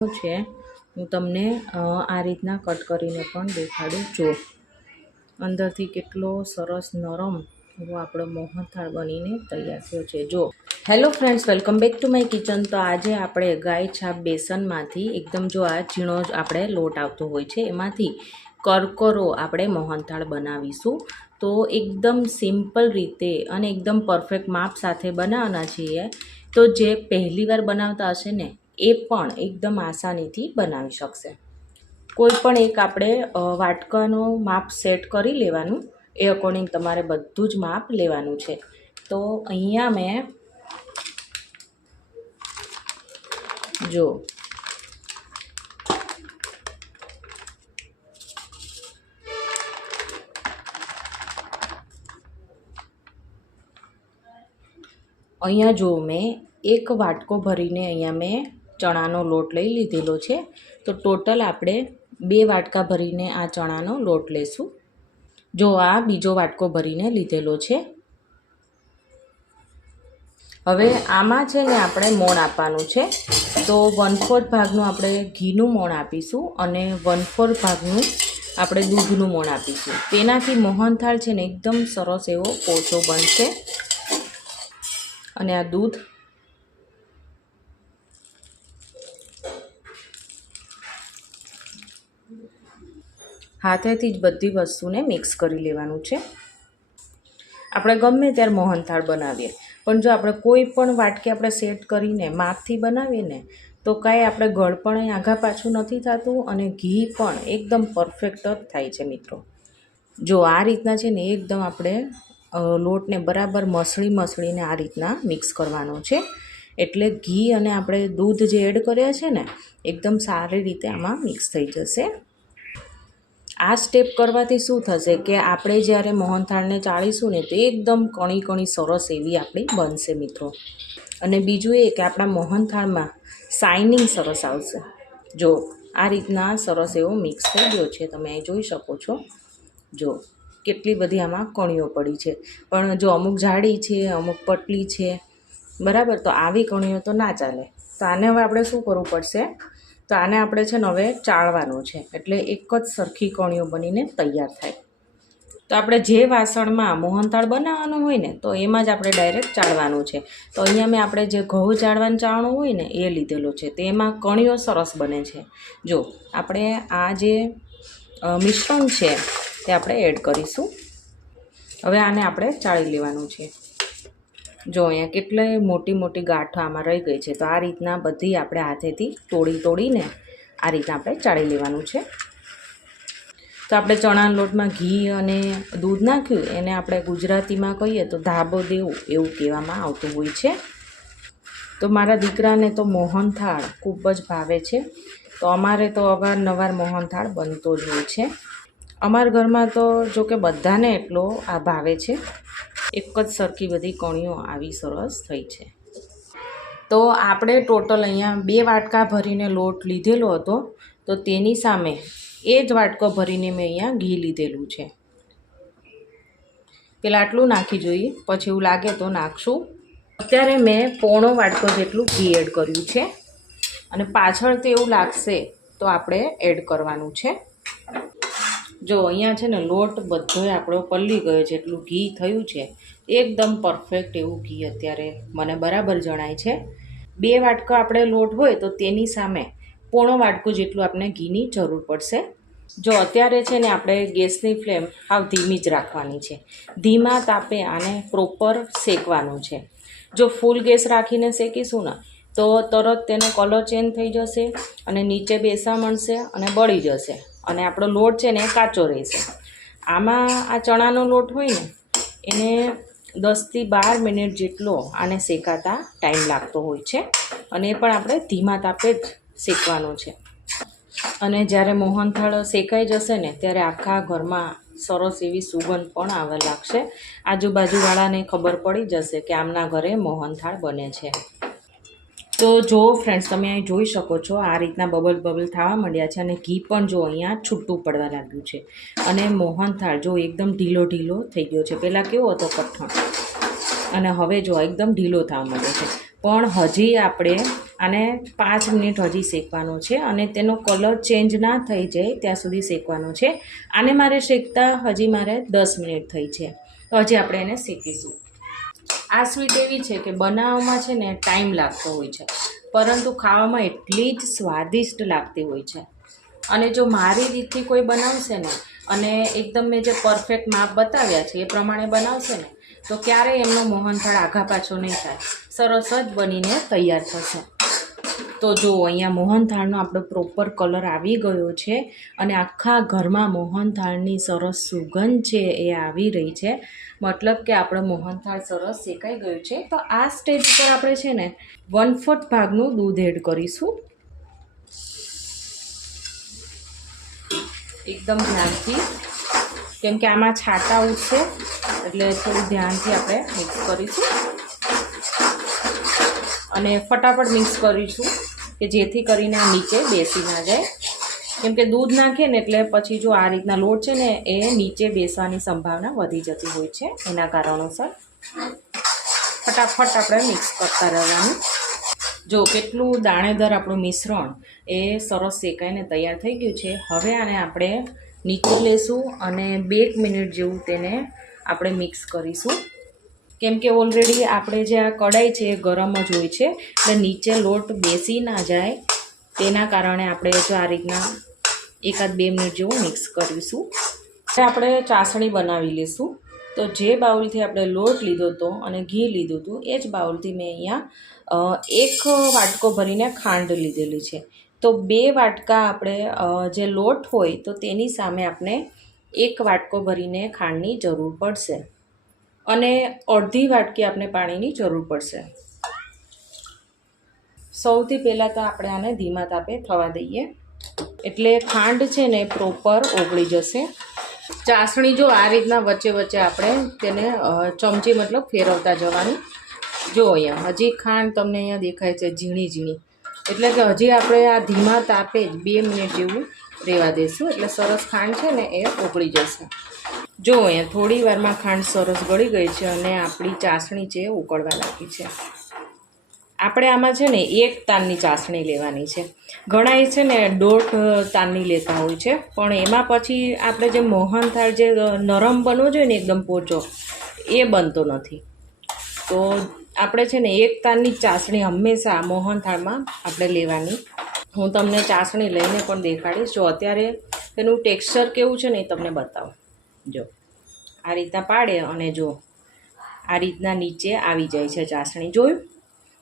છે હું તમને આ રીતના કટ કરીને પણ દેખાડું। જો અંદરથી કેટલો સરસ નરમ એવો આપણો મોહનથાળ બનીને તૈયાર થયો છે। જો hello friends, welcome back to my kitchen. તો આજે આપણે ગાય છાપ બેસનમાંથી એકદમ જો આ ઝીણો જ આપણે લોટ આવતો હોય છે એમાંથી કરકરો આપણે મોહનથાળ બનાવીશું। તો એકદમ સિમ્પલ રીતે અને એકદમ પરફેક્ટ માપ સાથે બનાવવાના છીએ। તો જે પહેલી વાર બનાવતા હશે ને એ પણ એકદમ આસાનીથી બનાવી શકશે। કોઈ પણ એક આપણે વાટકાનો માપ સેટ કરી લેવાનું, એ અકોર્ડિંગ તમારે બધું જ માપ લેવાનું છે। તો અહીંયા મેં જો મેં એક વાટકો ભરીને અહીંયા મેં ચણાનો લોટ લઈ લીધેલો છે। તો ટોટલ આપણે 2 વાટકા ભરીને આ ચણાનો લોટ લેશું। જો આ બીજો વાટકો ભરીને લીધેલો છે। હવે આમાં છે ને આપણે મોણ આપવાનું છે। તો 1/4 ભાગનું આપણે ઘીનું મોણ આપીશું અને 1/4 ભાગનું આપણે દૂધનું મોણ આપીશું। તેનાથી મોહનથાળ છે ને એકદમ સરસ એવો પોચો બનશે। અને આ દૂધ હાથેથી જ બધી વસ્તુને મિક્સ કરી લેવાનું છે। આપણે ગમે ત્યારે મોહનથાળ બનાવીએ, પણ જો આપણે કોઈ પણ વાટકી આપણે સેટ કરીને માપથી બનાવીએ ને તો કાંઈ આપણે ગળપણ આઘા પાછું નથી થતું અને ઘી પણ એકદમ પરફેક્ટ જ થાય છે મિત્રો। જો આ રીતના છે ને એકદમ આપણે લોટને બરાબર મસળીને આ રીતના મિક્સ કરવાનો છે। એટલે ઘી અને આપણે દૂધ જે એડ કર્યા છે ને એકદમ સારી રીતે આમાં મિક્સ થઈ જશે। આ સ્ટેપ કરવાથી શું થશે કે આપણે જ્યારે મોહનથાળને ચાળીશું ને તો એકદમ કણી સરસ એવી આપણી બનશે મિત્રો। અને બીજું એ કે આપણા મોહનથાળમાં શાઇનિંગ સરસ આવશે। જો આ રીતના સરસ એવો મિક્સ થઈ ગયો છે, તમે અહીં જોઈ શકો છો। જો કેટલી બધી આમાં કણીઓ પડી છે, પણ જો અમુક જાડી છે, અમુક પતલી છે, બરાબર। તો આવી કણીઓ તો ના ચાલે। તો આને હવે આપણે શું કરવું પડશે, તો આને આપણે છે ને હવે ચાળવાનું છે, એટલે એક જ સરખી કણીઓ બનીને તૈયાર થાય। તો આપણે જે વાસણમાં મોહનથાળ બનાવવાનું હોય ને તો એમાં જ આપણે ડાયરેક્ટ ચાળવાનું છે। તો અહીંયા મેં આપણે જે ઘઉં ચાળવાનું ચાળણું હોય ને એ લીધેલું છે, તેમાં કણીઓ સરસ બને છે। જો આપણે આ જે મિશ્રણ છે તે આપણે એડ કરીશું। હવે આને આપણે ચાળી લેવાનું છે। જો અહીંયા કેટલી મોટી ગાંઠો આમાં રહી ગઈ છે, તો આ રીતના બધી આપણે હાથેથી તોડીને આ રીતના આપણે ચાળી લેવાનું છે। તો આપણે ચણાના લોટમાં ઘી અને દૂધ નાખ્યું, એને આપણે ગુજરાતીમાં કહીએ તો ધાબો દેવું એવું કહેવામાં આવતું હોય છે। તો મારા દીકરાને તો મોહનથાળ ખૂબ જ ભાવે છે। તો અમારે તો અવારનવાર મોહનથાળ બનતો જ હોય છે। અમારા ઘરમાં તો જો કે બધાને એટલો આ ભાવે છે। એક જ સરખી બધી કણીઓ આવી સરસ થઈ છે। તો આપણે ટોટલ અહીંયા 2 વાટકા ભરીને લોટ લીધેલો હતો, તો તેની સામે એ જ વાટકો ભરીને મેં અહીંયા ઘી લીધેલું છે। પહેલાં આટલું નાખી જોઈએ, પછી એવું લાગે તો નાખશું। અત્યારે મેં પોણો વાટકો જેટલું ઘી એડ કર્યું છે, અને પાછળથી એવું લાગશે તો આપણે એડ કરવાનું છે। જો અહીંયા છે ને લોટ બધોય આપણો પલળી ગયો છે, એટલું ઘી થયું છે, એકદમ પરફેક્ટ એવું ઘી અત્યારે મને બરાબર જણાય છે। 2 વાટકો આપણે લોટ હોય તો તેની સામે પોણો વાટકો જેટલું આપણે ઘીની જરૂર પડશે। જો અત્યારે છે ને આપણે ગેસની ફ્લેમ હાવ ધીમી જ રાખવાની છે। ધીમા તાપે આને પ્રોપર શેકવાનું છે। જો ફૂલ ગેસ રાખીને શેકીશું ને તો તરત તેનો કલર ચેન્જ થઈ જશે અને નીચે બેસવા માંડશે અને બળી જશે, અને આપણો લોટ છે ને કાચો રહેશે। આમાં આ ચણાનો લોટ હોય ને એને 10થી 12 મિનિટ જેટલો આને શેકાતા ટાઈમ લાગતો હોય છે, અને એ પણ આપણે ધીમા તાપે જ શેકવાનો છે। અને જ્યારે મોહનથાળ શેકાઈ જશે ને ત્યારે આખા ઘરમાં સરસ એવી સુગંધ પણ આવવા લાગશે। આજુબાજુવાળાને ખબર પડી જશે કે આમના ઘરે મોહનથાળ બને છે। તો જો ફ્રેન્ડ્સ, તમે અહીં જોઈ શકો છો આ રીતના બબલ થવા માંડ્યા છે, અને ઘી પણ જો અહીંયા છૂટું પડવા લાગ્યું છે, અને મોહનથાળ જો એકદમ ઢીલો થઈ ગયો છે। પહેલાં કેવો હતો કઠણ, અને હવે જો એકદમ ઢીલો થવા માંડ્યો છે। પણ હજી આપણે આને 5 મિનિટ હજી શેકવાનો છે અને તેનો કલર ચેન્જ ના થઈ જાય ત્યાં સુધી શેકવાનો છે. આને મારે શેકતા હજી મારે 10 મિનિટ થઈ છે, તો હજી આપણે એને શેકીશું. આ સ્વીટ એવી છે કે બનાવવામાં છે ને ટાઈમ લાગતો હોય છે, પરંતુ ખાવામાં એટલી જ સ્વાદિષ્ટ લાગતી હોય છે. અને જો મારી રીતથી કોઈ બનાવશે ને અને એકદમ મેં જે પરફેક્ટ માપ બતાવ્યા છે એ પ્રમાણે બનાવશે ને તો ક્યારેય એમનો મોહનથાળ આઘા પાછો નહીં થાય, સરસ જ બનીને તૈયાર થશે. તો જો અહીંયા મોહનથાળનો આપણો પ્રોપર કલર આવી ગયો છે અને આખા ઘરમાં મોહનથાળની સરસ સુગંધ છે એ આવી રહી છે, મતલબ કે આપણો મોહનથાળ સરસ શેકાઈ ગયું છે. તો આ સ્ટેજ પર આપણે છે ને 1/4 ભાગનું દૂધ એડ કરીશું. એકદમ ધ્યાનથી, કેમ કે આમાં છાંટા ઉઠશે એટલે થોડું ધ્યાનથી આપણે મિક્સ કરીશું અને ફટાફટ મિક્સ કરીશું કે જેથી કરીને આ નીચે બેસી ના જાય. કેમ કે દૂધ નાખીએ ને એટલે પછી જો આ રીતના લોટ છે ને એ નીચે બેસવાની સંભાવના વધી જતી હોય છે. એના કારણોસર ફટાફટ આપણે મિક્સ કરતા રહેવાનું. જો કેટલું દાણેદાર આપણું મિશ્રણ એ સરસ શેકાઈને તૈયાર થઈ ગયું છે. હવે આને આપણે નીચે લેશું અને 2 મિનિટ જેવું તેને આપણે મિક્સ કરીશું. કેમ કે ઓલરેડી આપણે જે આ કઢાઈ છે એ ગરમ જ હોય છે, એટલે નીચે લોટ બેસી ના જાય તેના કારણે આપણે જો આ રીતના 1-2 મિનિટ જેવું મિક્સ કરીશું. આપણે ચાસણી બનાવી લઈશું. તો જે બાઉલથી આપણે લોટ લીધો હતો અને ઘી લીધું હતું એ જ બાઉલથી મેં અહીંયા 1 વાટકો ભરીને ખાંડ લીધેલી છે. તો 2 વાટકા આપણે જે લોટ હોય તો તેની સામે આપણે 1 વાટકો ભરીને ખાંડની જરૂર પડશે અને અડધી વાટકી આપણે પાણીની જરૂર પડશે. સૌથી પહેલાં તો આપણે આને ધીમા તાપે થવા દઈએ એટલે ખાંડ છે ને પ્રોપર ઓગળી જશે. ચાસણી જો આ રીતના વચ્ચે વચ્ચે આપણે તેને ચમચી મતલબ ફેરવતા જવાની. જો અહીંયા હજી ખાંડ તમને અહીંયા દેખાય છે ઝીણી ઝીણી, એટલે કે હજી આપણે આ ધીમા તાપે જ 2 મિનિટ જેવું રહેવા દઈશું એટલે સરસ ખાંડ છે ને એ ઓગળી જશે. જો અહીંયા થોડી વારમાં ખાંડ સરસ ગળી ગઈ છે અને આપણી ચાસણી છે ઉકળવા લાગી છે. આપણે આમાં છે ને 1 તારની ચાસણી લેવાની છે. ઘણા છે ને 1.5 તારની લેતા હોય છે, પણ એમાં પછી આપણે જે મોહનથાળ જે નરમ બનવો જોઈએ ને એકદમ પોચો એ બનતો નથી. તો આપણે છે ને 1 તારની ચાસણી હંમેશા મોહનથાળમાં આપણે લેવાની. હું તમને ચાસણી લઈને પણ દેખાડીશ. જો અત્યારે તેનું ટેક્સચર કેવું છે ને એ તમને બતાવો. જો આ રીતના પાડે અને જો આ રીતના નીચે આવી જાય છે ચાસણી. જોયું?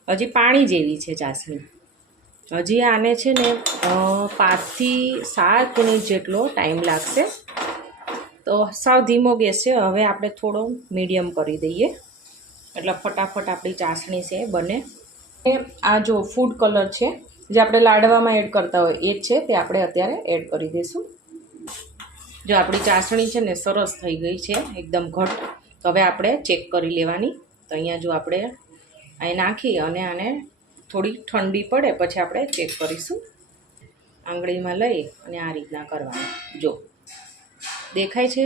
હજી પાણી જેવી છે ચાસણી. હજી આને છે ને 5 થી 7 મિનિટ જેટલો ટાઈમ લાગશે. તો સાવ ધીમો ગેસ છે. હવે આપણે થોડો મીડિયમ કરી દઈએ એટલે ફટાફટ આપણી ચાસણી છે બને. આ જો ફૂડ કલર છે જે આપણે લાડવામાં એડ કરતા હોય એ જ છે, તે આપણે અત્યારે એડ કરી દઈશું. જો આપણી ચાસણી છે ને સરસ થઈ ગઈ છે એકદમ ઘટ. તો હવે આપણે ચેક કરી લેવાની. તો અહીંયા જો આપણે અહીં નાખી અને આને થોડી ઠંડી પડે પછી આપણે ચેક કરીશું. આંગળીમાં લઈ અને આ રીતના કરવાનું. જો દેખાય છે?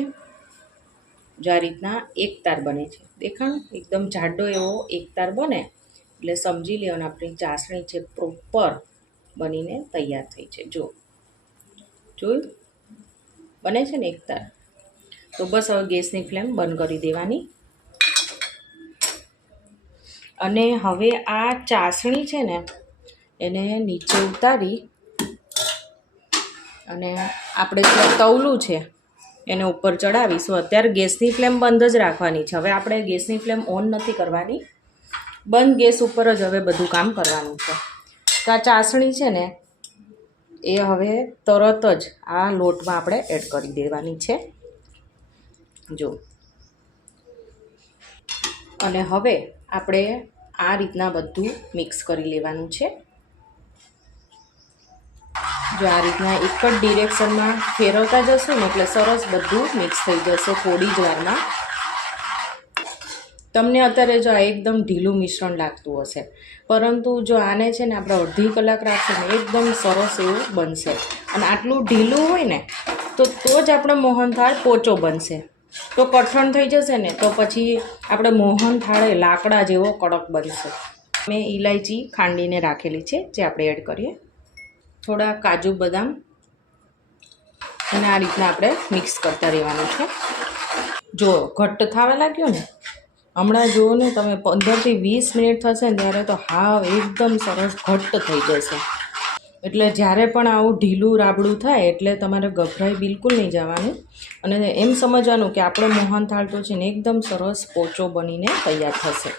જો આ રીતના 1 તાર બને છે, દેખાણ એકદમ જાડો એવો 1 તાર બને એટલે સમજી લેવાનું આપણી ચાસણી છે પ્રોપર બનીને તૈયાર થઈ છે. જો જોયું? બને છે ને 1 તાર. તો બસ હવે ગેસની ફ્લેમ બંધ કરી દેવાની. અને હવે આ ચાસણી છે ને એને નીચે ઉતારી અને આપણે જે તવલું છે એને ઉપર ચડાવીશું. અત્યારે ગેસની ફ્લેમ બંધ જ રાખવાની છે. હવે આપણે ગેસની ફ્લેમ ઓન નથી કરવાની, બંધ ગેસ ઉપર જ હવે બધું કામ કરવાનું છે. તો આ ચાસણી છે ને એ હવે તરત જ આ લોટમાં આપણે એડ કરી દેવાની છે. જો અને હવે આપણે આ રીતના બધું મિક્સ કરી લેવાનું છે. જો આ રીતના એક જ ડિરેક્શનમાં ફેરવતા જશું ને એટલે સરસ બધું મિક્સ થઈ જશે થોડી જ વારમાં. તમને અત્યારે જો આ એકદમ ઢીલું મિશ્રણ લાગતું હશે, પરંતુ જો આને છે ને આપણે અડધી કલાક રાખશું ને એકદમ સરસ એવું બનશે. અને આટલું ઢીલું હોય ને તો જ આપણો મોહનથાળ પોચો બનશે. તો કઠણ થઈ જશે ને તો પછી આપણે મોહનથાળ લાકડા જેવો કડક બનશે. મેં ઇલાયચી ખાંડીને રાખેલી છે જે આપણે એડ કરીએ, થોડા કાજુ બદામ, અને આ રીતના આપણે મિક્સ કરતા રહેવાનું છે. જો ઘટ્ટ થવા લાગ્યો ને, હમણાં જુઓ ને તમે 15થી 20 મિનિટ થશે ને ત્યારે તો હાવ એકદમ સરસ ઘટ્ટ થઈ જશે. એટલે જ્યારે પણ આવું ઢીલું રાબડું થાય એટલે તમારે ગભરાઈ બિલકુલ નહીં જવાનું, અને એમ સમજવાનું કે આપણો મોહનથાળ તો છે ને એકદમ સરસ પોચો બનીને તૈયાર થશે.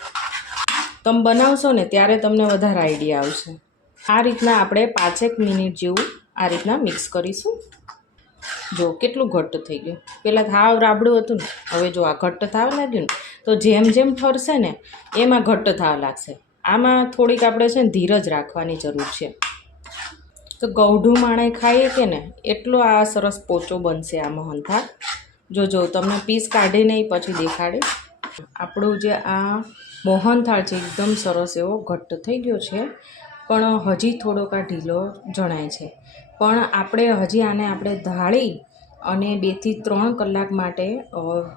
તમે બનાવશો ને ત્યારે તમને વધારે આઈડિયા આવશે. આ રીતના આપણે 5 મિનિટ જેવું આ રીતના મિક્સ કરીશું. જો કેટલું ઘટ્ટ થઈ ગયું, પહેલાં હાવ રાબડું હતું ને, હવે જો આ ઘટ્ટ થવા લાગ્યું ને, તો જેમ જેમ ઠરશે ને એમાં ઘટ્ટ થવા લાગશે. આમાં થોડીક આપણે છે ને ધીરજ રાખવાની જરૂર છે. તો ગૌઢું માણે ખાઈએ કે ને એટલો આ સરસ પોચો બનશે આ મોહનથાળ. જો તમને પીસ કાઢી નહીં પછી દેખાડીશ. આપણું જે આ મોહનથાળ છે એકદમ સરસ એવો ઘટ્ટ થઈ ગયો છે, પણ હજી થોડોક આ ઢીલો જણાય છે. પણ આપણે હજી આને આપણે ઢાળી અને 2 થી 3 કલાક માટે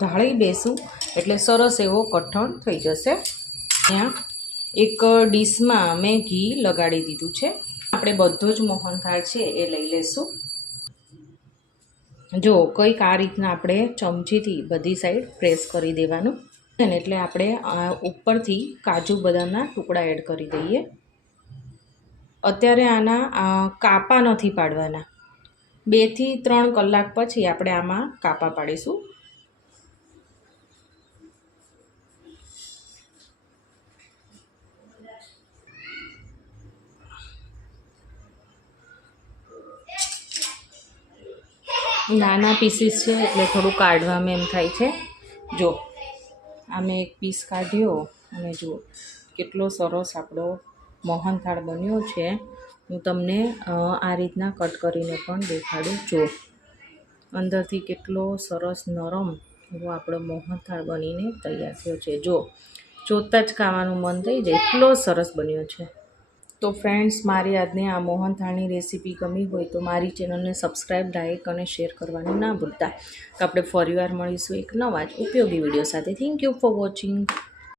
ઢાળી બેસું એટલે સરસ એવો કઠણ થઈ જશે. ત્યાં એક ડીશમાં મેં ઘી લગાડી દીધું છે. આપણે બધો જ મોહનથાળ છે એ લઈ લઈશું. જો કંઈક આ રીતના આપણે ચમચીથી બધી સાઈડ પ્રેસ કરી દેવાનું, એટલે આપણે ઉપરથી કાજુ બદામના ટુકડા એડ કરી દઈએ. અત્યારે આના કાપા નથી પાડવાના, 2 થી 3 કલાક પછી આપણે આમાં કાપા પાડીશું. નાના પીસીસ છે એટલે થોડું કાઢવામાં એમ થાય છે. જો આ મેં એક પીસ કાઢ્યો અને જુઓ કેટલો સરસ આપણો મોહનથાળ બન્યો છે. હું તમને આ રીતના કટ કરીને પણ દેખાડું. જો અંદરથી કેટલો સરસ નરમ એવો આપણો મોહનથાળ બનીને તૈયાર થયો છે. જો જોતાં જ ખાવાનું મન થઈ જાય એટલો સરસ બન્યો છે. તો ફ્રેન્ડ્સ, મારી આજની આ મોહનથાળની રેસીપી ગમી હોય તો મારી ચેનલને સબસ્ક્રાઈબ, લાઈક અને શેર કરવાનું ના ભૂલતા. તો આપણે ફરીવાર મળીશું એક નવા જ ઉપયોગી વિડીયો સાથે. Thank you for watching.